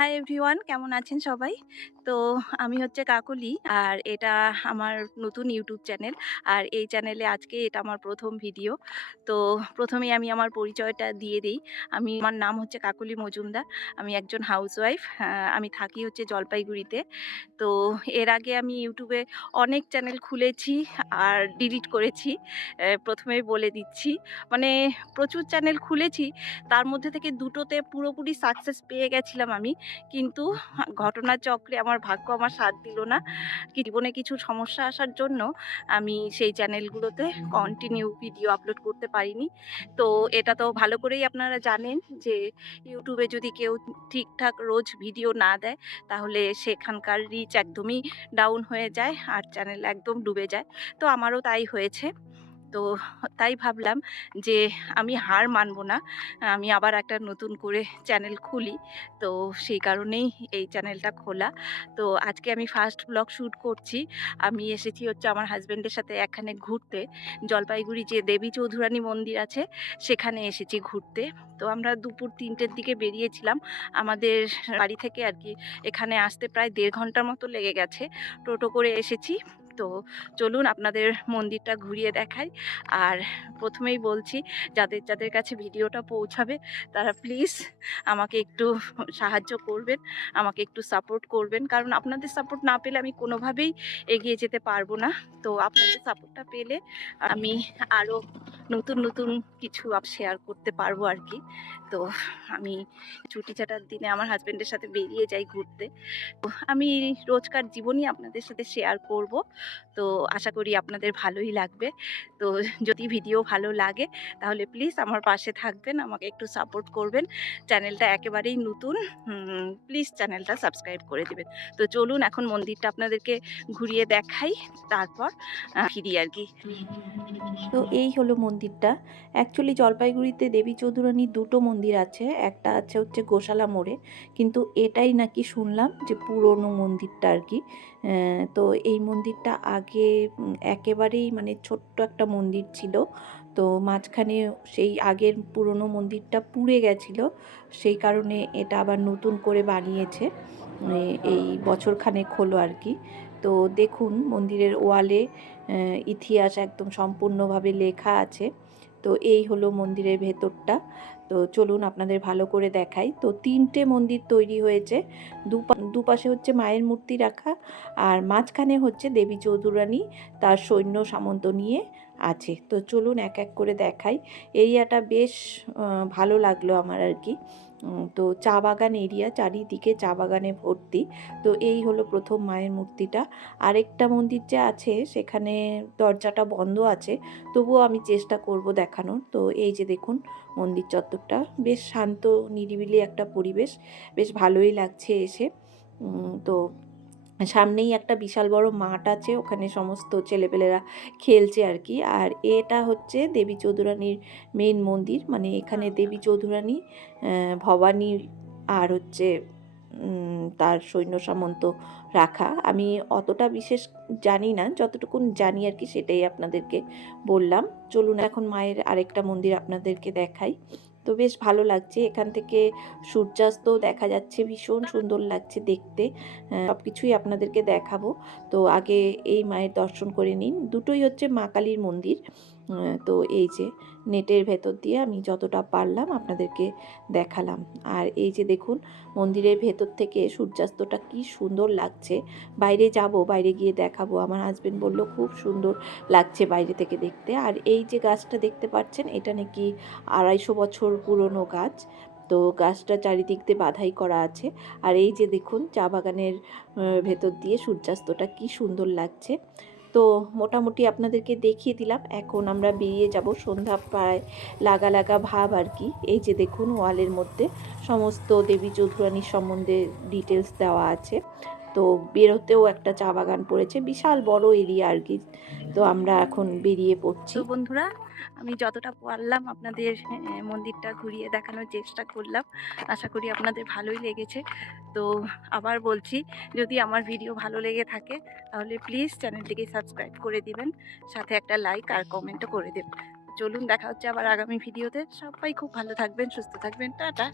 Hi everyone, কেমন আছেন সবাই? তো আমি হচ্ছে কাকলি, আর এটা আমার নতুন ইউটিউব চ্যানেল। আর এই চ্যানেলে আজকে এটা আমার প্রথম ভিডিও। তো প্রথমেই আমি আমার পরিচয়টা দিয়ে দিই। আমার নাম হচ্ছে কাকলি মজুমদার। আমি একজন হাউসওয়াইফ। আমি থাকি হচ্ছে জলপাইগুড়িতে। তো এর আগে আমি ইউটিউবে অনেক চ্যানেল খুলেছি আর ডিলিট করেছি। প্রথমেই বলে দিচ্ছি, মানে প্রচুর চ্যানেল খুলেছি, তার মধ্যে থেকে দুটোতে পুরোপুরি সাকসেস পেয়ে গেছিলাম আমি। কিন্তু ঘটনাচক্রে আমার ভাগ্য আমার সাথ দিল না। জীবনে কিছু সমস্যা আসার জন্য আমি সেই চ্যানেলগুলোতে কন্টিনিউ ভিডিও আপলোড করতে পারিনি। তো এটা তো ভালো করেই আপনারা জানেন যে ইউটিউবে যদি কেউ ঠিকঠাক রোজ ভিডিও না দেয়, তাহলে সেখানকার রিচ একদমই ডাউন হয়ে যায় আর চ্যানেল একদম ডুবে যায়। তো আমারও তাই হয়েছে। তো তাই ভাবলাম যে আমি হার মানব না। আমি আবার একটা নতুন করে চ্যানেল খুলি। তো সেই কারণেই এই চ্যানেলটা খোলা। তো আজকে আমি ফার্স্ট ব্লগ শ্যুট করছি। আমি এসেছি হচ্ছে আমার হাসব্যান্ডের সাথে এখানে ঘুরতে। জলপাইগুড়ি যে দেবী চৌধুরানী মন্দির আছে, সেখানে এসেছি ঘুরতে। তো আমরা দুপুর ৩টের দিকে বেরিয়েছিলাম। আমাদের বাড়ি থেকে আর কি এখানে আসতে প্রায় ১.৫ ঘন্টার মতো লেগে গেছে। টোটো করে এসেছি। তো চলুন আপনাদের মন্দিরটা ঘুরিয়ে দেখাই। আর প্রথমেই বলছি, যাদের যাদের কাছে ভিডিওটা পৌঁছাবে তারা প্লিজ আমাকে একটু সাহায্য করবেন, আমাকে একটু সাপোর্ট করবেন। কারণ আপনাদের সাপোর্ট না পেলে আমি কোনোভাবেই এগিয়ে যেতে পারবো না। তো আপনাদের সাপোর্টটা পেলে আমি আরও নতুন নতুন কিছু শেয়ার করতে পারবো আর কি। তো আমি ছুটি ছাটার দিনে আমার হাজব্যান্ডের সাথে বেরিয়ে যাই ঘুরতে। তো আমি রোজকার জীবনই আপনাদের সাথে শেয়ার করব। তো আশা করি আপনাদের ভালোই লাগবে। তো যদি ভিডিও ভালো লাগে তাহলে প্লিজ আমার পাশে থাকবেন, আমাকে একটু সাপোর্ট করবেন। চ্যানেলটা একেবারেই নতুন, প্লিজ চ্যানেলটা সাবস্ক্রাইব করে দেবেন। তো চলুন এখন মন্দিরটা আপনাদেরকে ঘুরিয়ে দেখাই, তারপর ফিরি আর কি। তো এই হলো মন্দিরটা। অ্যাকচুয়ালি জলপাইগুড়িতে দেবী চৌধুরানীর দুটো মন্দির আছে, একটা আছে হচ্ছে গোশালা মোড়ে, কিন্তু এটাই নাকি শুনলাম যে পুরনো মন্দিরটা আর কি। তো এই মন্দিরটা আগে একেবারেই মানে ছোট্ট একটা মন্দির ছিল। তো মাঝখানে সেই আগের পুরনো মন্দিরটা পুড়ে গেছিলো, সেই কারণে এটা আবার নতুন করে বানিয়েছে। এই বছরখানেক হলো আর কি। তো দেখুন মন্দিরের ওয়ালে ইতিহাস একদম সম্পূর্ণভাবে লেখা আছে। তো এই হলো মন্দিরের ভেতরটা। তো চলুন আপনাদের ভালো করে দেখাই। তো 3টে মন্দির তৈরি হয়েছে, দুপাশে হচ্ছে মায়ের মূর্তি রাখা, আর মাঝখানে হচ্ছে দেবী চৌধুরানী তার সৈন্য সামন্ত নিয়ে আছে। তো চলুন এক এক করে দেখাই। এরিয়াটা বেশ ভালো লাগলো আমার আর কি। তো চা বাগান এরিয়া, চারিদিকে চা বাগানে ভর্তি। তো এই হলো প্রথম মায়ের মূর্তিটা। আরেকটা মন্দির যে আছে সেখানে দরজাটা বন্ধ আছে, তবুও আমি চেষ্টা করব দেখানোর। তো এই যে দেখুন মন্দির চত্বরটা বেশ শান্ত নিরিবিলি একটা পরিবেশ, বেশ ভালোই লাগছে এসে। তো সামনেই একটা বিশাল বড় মাঠ আছে, ওখানে সমস্ত ছেলেপেলেরা খেলছে আর কি। আর এটা হচ্ছে দেবী চৌধুরানীর মেন মন্দির, মানে এখানে দেবী চৌধুরানী, ভবানী আর হচ্ছে তার সৈন্য সামন্ত রাখা। আমি অতটা বিশেষ জানি না, যতটুকুন জানি আর কি সেটাই আপনাদেরকে বললাম। চলুন এখন মায়ের আরেকটা মন্দির আপনাদেরকে দেখাই। তো বেশ ভালো লাগছে, এখান থেকে সূর্যাস্ত দেখা যাচ্ছে, ভীষণ সুন্দর লাগছে দেখতে। সব কিছুই আপনাদেরকে দেখাবো। তো আগে এই মায়ের দর্শন করে নিন। দুটোই হচ্ছে মা কালীর মন্দির। তো এই যে নেটের ভেতর দিয়ে আমি যতটা পারলাম আপনাদেরকে দেখালাম। আর এই যে দেখুন মন্দিরের ভেতর থেকে সূর্যাস্তটা কি সুন্দর লাগছে। বাইরে যাব, বাইরে গিয়ে দেখাবো। আমার হাজবেন্ড বলল খুব সুন্দর লাগছে বাইরে থেকে দেখতে। আর এই যে গাছটা দেখতে পাচ্ছেন, এটা নাকি 250 বছর পুরনো গাছ। তো গাছটা চারিদিক দিয়ে বাধাই করা আছে। আর এই যে দেখুন চা বাগানের ভেতর দিয়ে সূর্যাস্তটা কি সুন্দর লাগছে। তো মোটামুটি আপনাদেরকে দেখিয়ে দিলাম। এখন আমরা বেরিয়ে যাব, সন্ধ্যা প্রায় লাগা লাগা ভাব আর কি। এই যে দেখুন ওয়ালের মধ্যে সমস্ত দেবী চৌধুরানীর সম্বন্ধে ডিটেলস দেওয়া আছে। তো বেরোতেও একটা চা বাগান পড়েছে, বিশাল বড় এরিয়া আর কি। তো আমরা এখন বেরিয়ে পড়ছি। তো বন্ধুরা, আমি যতটা পারলাম আপনাদের মন্দিরটা ঘুরিয়ে দেখানোর চেষ্টা করলাম। আশা করি আপনাদের ভালোই লেগেছে। তো আবার বলছি, যদি আমার ভিডিও ভালো লেগে থাকে তাহলে প্লিজ চ্যানেলটিকে সাবস্ক্রাইব করে দিবেন, সাথে একটা লাইক আর কমেন্টও করে দেবেন। চলুন দেখা হচ্ছে আবার আগামী ভিডিওতে। সবাই খুব ভালো থাকবেন, সুস্থ থাকবেন। টাটা।